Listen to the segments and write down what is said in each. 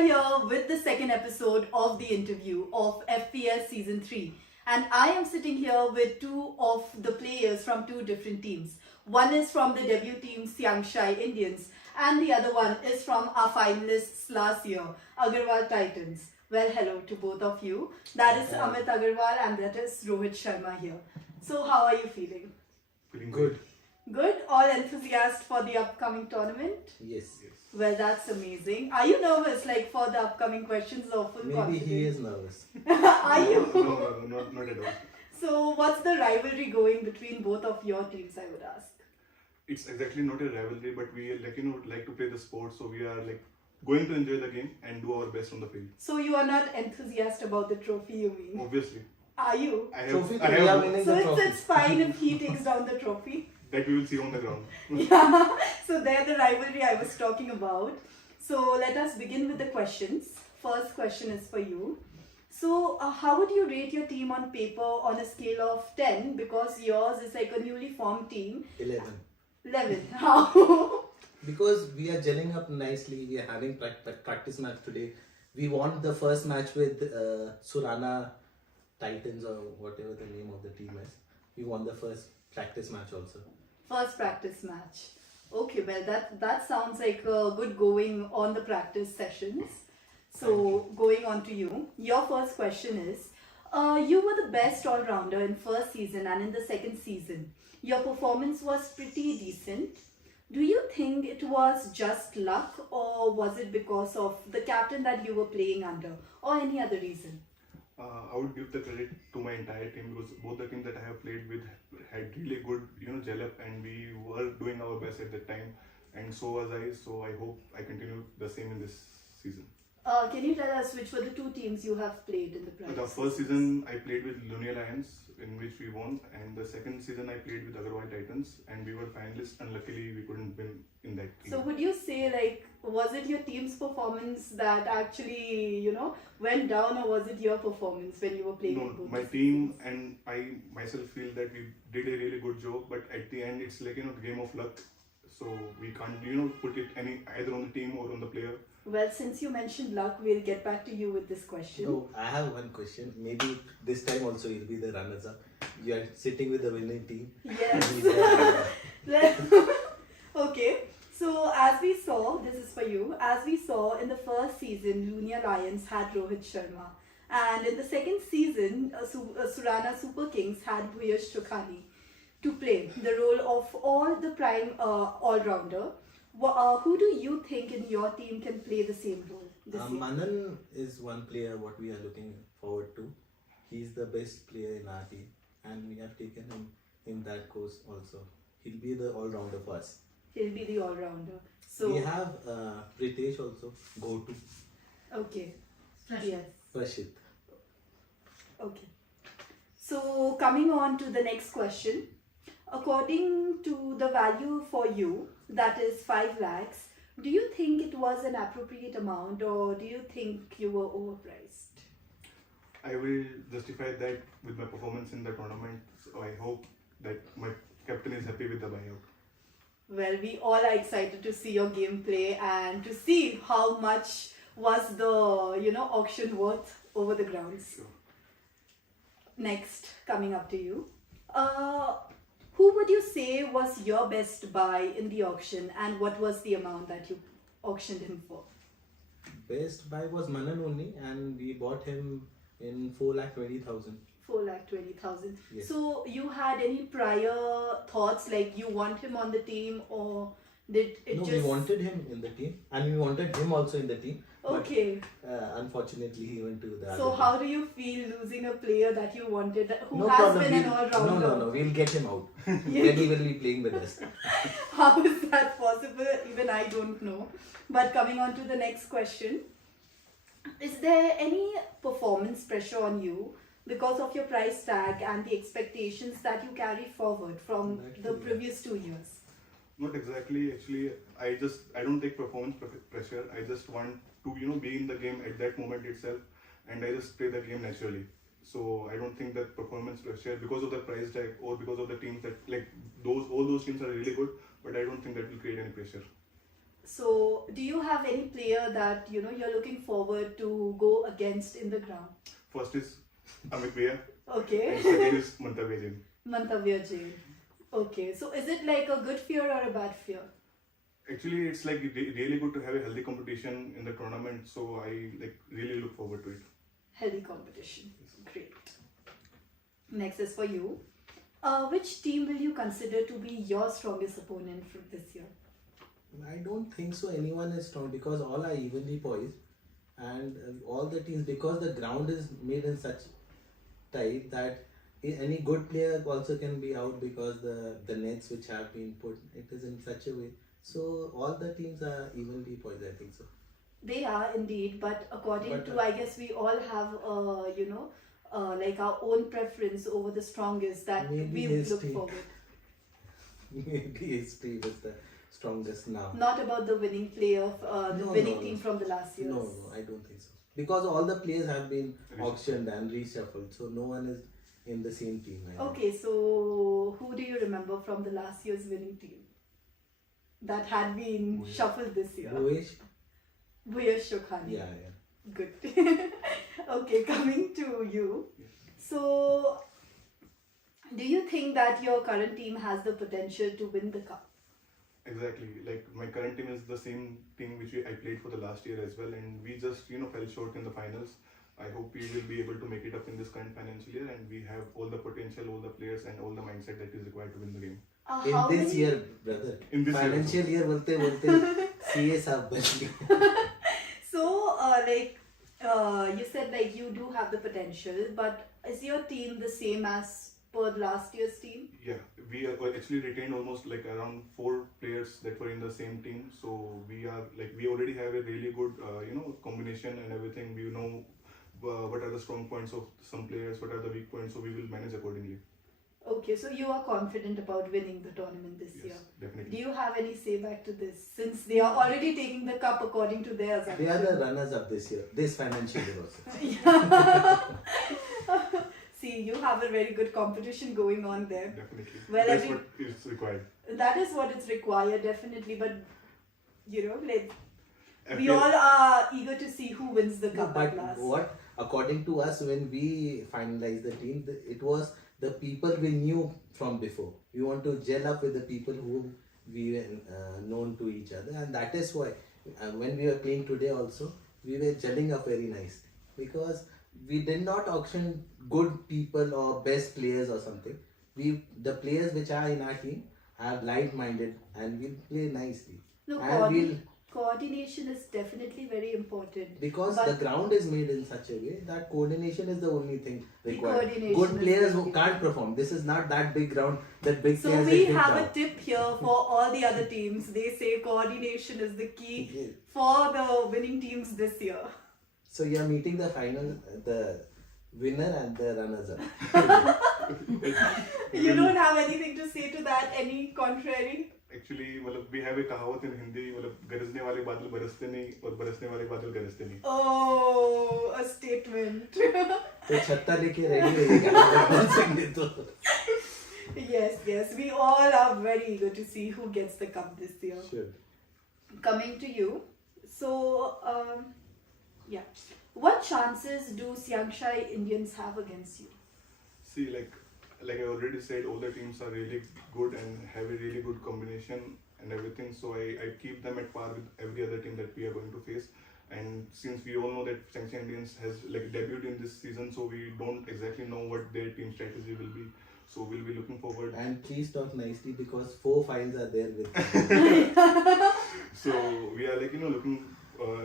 are here with the second episode of the interview of FPS Season 3. And I am sitting here with two of the players from two different teams. One is from the debut team Siangshai Indians, and the other one is from our finalists last year, Agarwal Titans. Well, hello to both of you. That is Amit Agarwal and that is Rohit Sharma here. So, how are you feeling? Feeling good. Good? All enthusiastic for the upcoming tournament? Yes. Well, that's amazing. Are you nervous, like, for the upcoming questions or full Maybe confidence? he is nervous. Are you? No, not at all. So, what's the rivalry going between both of your teams, I would ask? It's exactly not a rivalry, but we like to play the sport, so we are going to enjoy the game and do our best on the field. So, you are not enthusiastic about the trophy, you mean? Obviously. Are you? I Trophy, have we are winning So, the trophy. it's fine if he takes down the trophy. that we will see on the ground. Yeah, so they're the rivalry I was talking about. So let us begin with the questions. First question is for you. So how would you rate your team on paper on a scale of 10? Because yours is like a newly formed team. 11. 11. How? Because we are gelling up nicely. We are having practice match today. We won the first match with Surana Titans or whatever the name of the team is. We won the first practice match also. First practice match. Okay, well that sounds like a good going on the practice sessions. So going on to you, your first question is, you were the best all-rounder in first season and in the second season. Your performance was pretty decent. Do you think it was just luck or was it because of the captain that you were playing under or any other reason? I would give the credit to my entire team because both the teams that I have played with had really good, gel up, and we were doing our best at that time. And so was I. So I hope I continue the same in this season. Can you tell us which were the two teams you have played in the previous The first season I played with Lunia Lions, in which we won, and the second season I played with Agarwal Titans, and we were finalists. Unluckily, we couldn't win in that team. So would you say, like, was it your team's performance that actually, went down, or was it your performance when you were playing? No, both my the team seasons? and I myself feel that we did a really good job, but at the end it's like game of luck. So we can't put it either on the team or on the player. Well, since you mentioned luck, we'll get back to you with this question. No, I have one question. Maybe this time also you'll be the runners up. You are sitting with the winning team. Yes. He's the runner. Okay. So as we saw, this is for you. As we saw in the first season, Lunia Lions had Rohit Sharma, and in the second season, Surana Super Kings had Ayushi Chaudhary to play the role of all the prime all-rounder. Who do you think in your team can play the same role this year? Manan is one player what we are looking forward to. He's the best player in our team, and we have taken him in that course also. He'll be the all-rounder for us. He'll be the all-rounder. So We have Pritesh also, go to okay, yes, Prashit. okay. So coming on to the next question, according to the value for you, that is 5 lakhs, do you think it was an appropriate amount or do you think you were overpriced? I will justify that with my performance in the tournament. So I hope that my captain is happy with the buyout. Well, we all are excited to see your gameplay and to see how much was the auction worth over the grounds. Sure. Next, coming up to you. Who would you say was your best buy in the auction and what was the amount that you auctioned him for? Best buy was Manan only, and we bought him in 4,20,000. 4,20,000. Yes. So you had any prior thoughts like you want him on the team or did it No, just... we wanted him in the team, and we wanted him also in the team. Okay. But, unfortunately, he went to the So other how do you feel losing a player that you wanted, who No has problem. been an all-rounder? No. We'll get him out. Yeah. Then he will be playing with us. How is that possible? Even I don't know. But coming on to the next question, is there any performance pressure on you because of your price tag and the expectations that you carry forward from the previous 2 years? Not exactly. Actually, I don't take performance pressure. I just want to be in the game at that moment itself, and I just play the game naturally. So I don't think that performance pressure because of the price tag or because of the teams that all those teams are really good, but I don't think that will create any pressure. So, do you have any player that you're looking forward to go against in the ground? First is Amit Bhaiya, Okay. and second is Mantavya Jain. Mantavya Jain. Okay, so is it like a good fear or a bad fear? Actually, it's like really good to have a healthy competition in the tournament, so I like really look forward to it. Healthy competition. Great. Next is for you. Which team will you consider to be your strongest opponent for this year? I don't think so. Anyone is strong because all are evenly poised, and all the teams, because the ground is made in such type that any good player also can be out because the nets which have been put, it is in such a way. So all the teams are evenly poised, I think so. They are indeed, but according But, to, I guess we all have, like our own preference over the strongest that Maybe we would his look team. forward. Maybe his team is the strongest now. Not about the winning player, the No, winning no, team no. from the last years. No, I don't think so. Because all the players have been Reshuffled. auctioned and reshuffled, so no one is in the same team. I think. Okay, so who do you remember from the last year's winning team that had been Bhuyesh. shuffled this year? Rohit? Bhuyesh Chaudhary. Yeah, yeah. Good. Okay, coming to you. So, do you think that your current team has the potential to win the cup? Exactly. Like my current team is the same team which I played for the last year as well, and we just fell short in the finals. I hope we will be able to make it up in this current financial year, and we have all the potential, all the players, and all the mindset that is required to win the game. In How this many- year, brother. In this year Financial also. year बोलते CA साहब बन गए. So, you said like you do have the potential, but is your team the same as per last year's team? Yeah, we actually retained almost like around 4 players that were in the same team. So we are like we already have a really good combination and everything. We know what are the strong points of some players, what are the weak points. So we will manage accordingly. Okay, so you are confident about winning the tournament this Yes, year. Do definitely. you have any say back to this? Since they are already taking the cup according to their They are the runners up this year, this financial year also. See, you have a very good competition going on there. Definitely. Well, That's every- what is required. That is what it's required, definitely. But like we FPL all are eager to see who wins the No, cup but at last. what, according to us, when we finalized the team, it was the people we knew from before. We want to gel up with the people whom we were known to each other, and that is why when we were playing today also, we were gelling up very nicely because we did not auction good people or best players or something. The players which are in our team are light-minded and will play nicely. No, And we'll coordination is definitely very important. Because But- the ground is made in such a way that coordination is the only thing required. coordination Good is players the who key. can't perform. This is not that big ground that big So players we get kicked have a out. tip here for all the other teams. They say coordination is the key Okay. for the winning teams this year. So you are meeting the final, the winner and the runners-up. You don't have anything to say to that? Any contrary? Actually, मतलब we have a कहावत in Hindi, मतलब गरजने वाले बादल बरसते नहीं और बरसने वाले बादल गरजते नहीं. Oh, a statement. तो छत्ता लेके रेडी रहिएगा बरसेंगे तो. Yes. We all are very eager to see who gets the cup this year. Sure. Coming to you. So, what chances do Siangshai Indians have against you? See, like I already said, all the teams are really good and have a really good combination and everything. So I keep them at par with every other team that we are going to face. And since we all know that Siangshai Indians has like debuted in this season, so we don't exactly know what their team strategy will be. So we'll be looking forward. And please talk nicely because 4 files are there with me. So we are like looking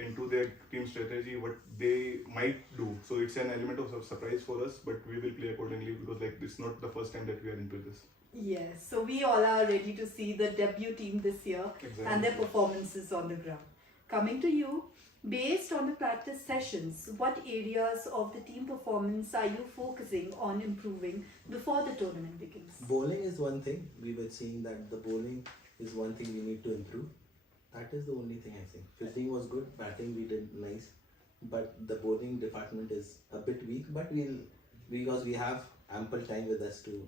into their team strategy, what they might do. So it's an element of surprise for us, but we will play accordingly because like it's not the first time that we are into this. Yes, so we all are ready to see the debut team this year and their Exactly. performances on the ground. Coming to you, based on the practice sessions, what areas of the team performance are you focusing on improving before the tournament begins? Bowling is one thing. We were seeing that the bowling is one thing we need to improve. That is the only thing I think. Fielding was good, batting we did nice, but the bowling department is a bit weak. But because we have ample time with us to.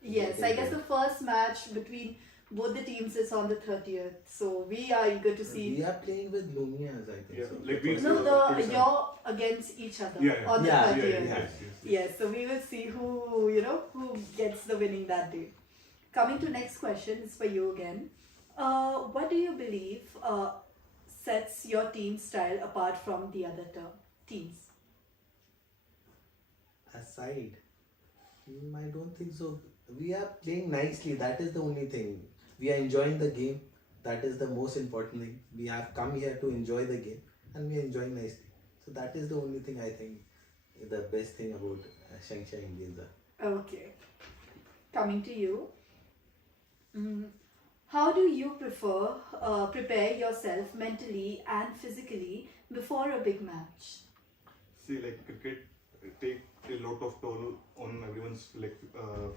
Yes, I guess the first match between both the teams is on the 30th. So we are eager to see. We are playing with Lumias, I think. Yeah, so. like we- No, pretty soon. you're against each other Yeah, on the Yeah, 30th. yeah. Yes, so we will see who gets the winning that day. Coming to next question is for you again. What do you believe sets your team style apart from the other teams? Aside, I don't think so. We are playing nicely. That is the only thing. We are enjoying the game. That is the most important thing. We have come here to enjoy the game, and we are enjoying nicely. So that is the only thing I think the best thing about Siangshai Indians are. Okay. Coming to you. How do you prepare yourself mentally and physically before a big match? See, like cricket take a lot of toll on everyone's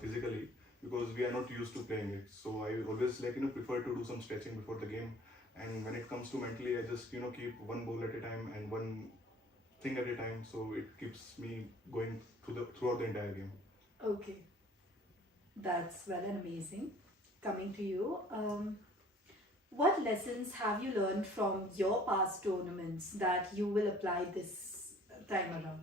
physically, because we are not used to playing it. So I always prefer to do some stretching before the game. And when it comes to mentally, I just keep one ball at a time and one thing at a time. So it keeps me going throughout the entire game. Okay. That's well and amazing. Coming to you. What lessons have you learned from your past tournaments that you will apply this time around?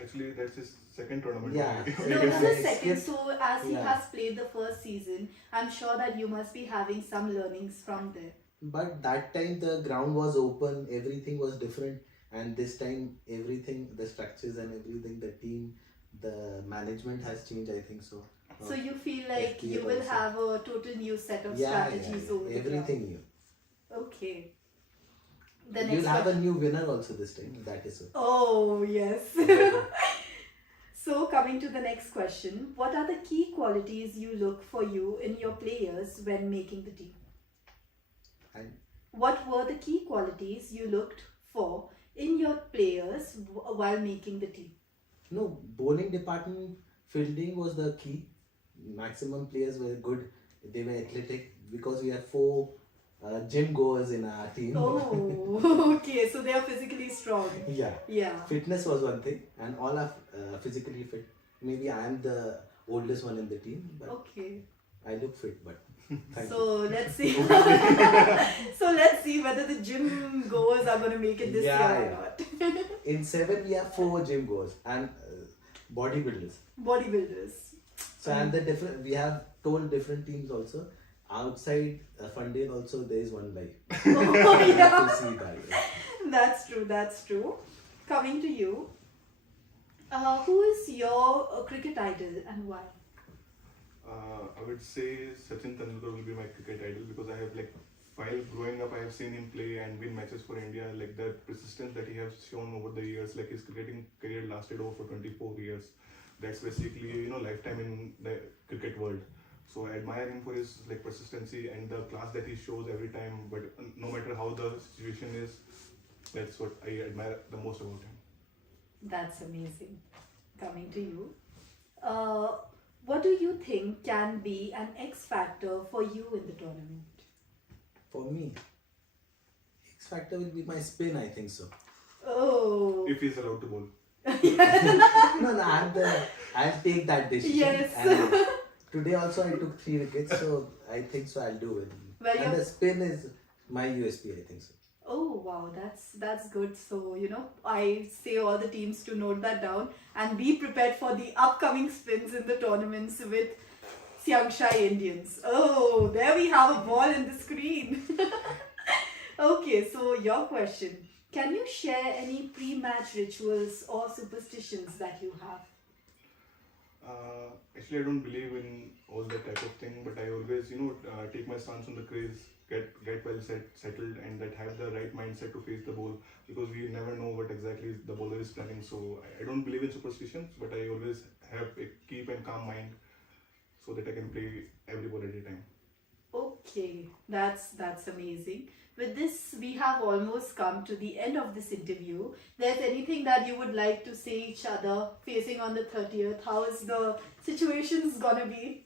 Actually, that's his second tournament. Yeah. No, Yes, this is I second. skipped- So as he Yeah. has played the first season, I'm sure that you must be having some learnings from there. But that time the ground was open, everything was different, and this time everything, the structures and everything, the team, the management has changed. I think so. So you feel like FPL you will also. have a total new set of Yeah, strategies over the everything new. ground. Okay. The You'll next have a question. new winner also this time. That is so. Oh yes. So coming to the next question, what are the key qualities you look for you in your players when making the team? And What were the key qualities you looked for in your players while making the team? no, bowling department, fielding was the key. Maximum players were good. They were athletic because we have 4 gym goers in our team. Oh, okay. So they are physically strong. Yeah. Yeah. Fitness was one thing, and all are physically fit. Maybe I am the oldest one in the team, but Okay. I look fit. But thank you. So let's see. So let's see whether the gym goers are going to make it this Yeah, year or yeah. not. In 7 we have 4 gym goers and bodybuilders. Bodybuilders. So and the different we have told different teams also. Outside Fundin also there is one life. Oh, You yeah. have to see that. That's true. That's true. Coming to you. Who is your cricket idol and why? I would say Sachin Tendulkar will be my cricket idol, because I have while growing up I have seen him play and win matches for India. Like the persistence that he has shown over the years, like his cricketing career lasted over for 24 years. That's basically lifetime in the cricket world. So I admire him for his persistency and the class that he shows every time. But no matter how the situation is, that's what I admire the most about him. That's amazing. Coming to you. What do you think can be an X factor for you in the tournament? For me, X factor will be my spin. I think so. Oh. If he's allowed to bowl. No, I'll take that decision. Yes. And today also I took 3 wickets, so I think so I'll do it. Well, And the spin is my USP. I think so. Oh wow, that's good. So I say all the teams to note that down and be prepared for the upcoming spins in the tournaments with Siangshai Indians. Oh, there we have a ball in the screen. Okay, so your question. Can you share any pre-match rituals or superstitions that you have? Actually, I don't believe in all that type of thing, but I always, take my stance on the crease, get well settled, and that have the right mindset to face the ball, because we never know what exactly the bowler is planning. So I don't believe in superstitions, but I always have a keep and calm mind so that I can play every ball at a time. Okay, that's amazing. With this, we have almost come to the end of this interview. There's anything that you would like to say each other facing on the 30th? How is the situation's gonna be?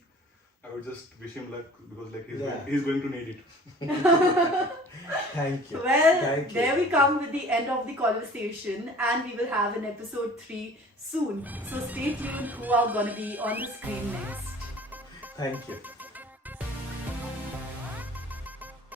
I would just wish him luck, because Yeah. he's going to need it. Thank you. Well, Thank you. there we come with the end of the conversation, and we will have an episode 3 soon. So stay tuned who are gonna be on the screen next. Thank you.